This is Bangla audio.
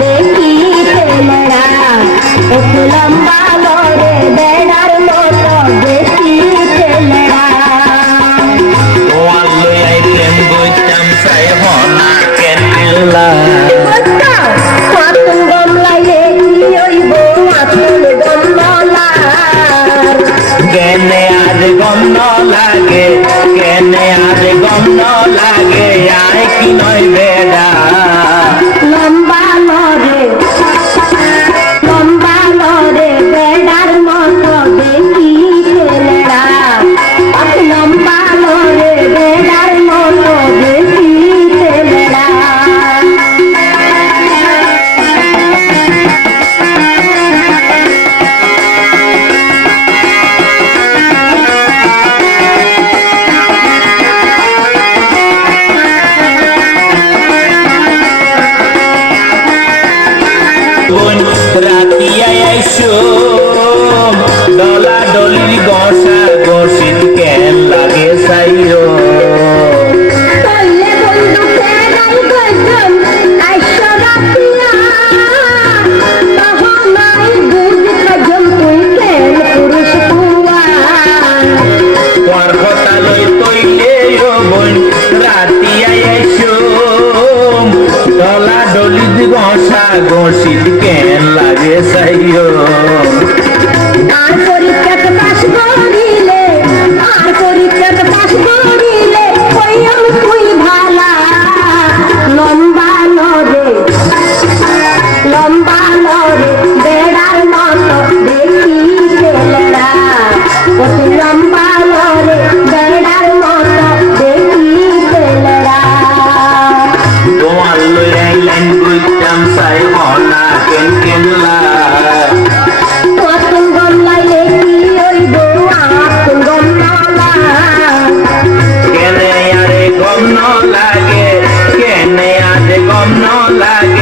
দেখি ছেলেরা একটু লম্বা লড়ে বেড়ার মতো দেখি ছেলেরা মাতুন গমলাই দেখি ওই বউ মাতুন গমলার কেনে আর গম ন লাগে কেনে আর গম ন লাগে আয় কি নয় বেড়া লম্বা লড়ে বেড়ার মতো দেখি ছেলেরা লম্বা লড়ে বেড়ার মতো দেখি ছেলেরা রাতিয়া আইসো ডলা ডলির গসা গসিত কেন লাগে সাইও তলে বন্ধু ফেরাই গজন আইসো রাতিয়া তহনাই বুঝ গজন তুই কেন পুরুষ পুয়া তোর কথা লই কইলে ও বোন রাতিয়া আইসো ডলা ডলির গসা গসিত কেন লাগে সাইও আর পরীক্ষাতে পাস করিলে ওই আমি তুই ভালা লম্বা লড়ে বেড়ার মতো দেখি ছেলেরা অতি লম্বা লড়ে বেড়ার মতো দেখি ছেলেরা তোমার লই আইলেন বুঝতাম সাই মনা কেন কেনলা মাতুন গমলাই দেখি ওই বউ আতুন গমলা কেনে আরে গম ন লাগে কেনে আরে গম ন লাগে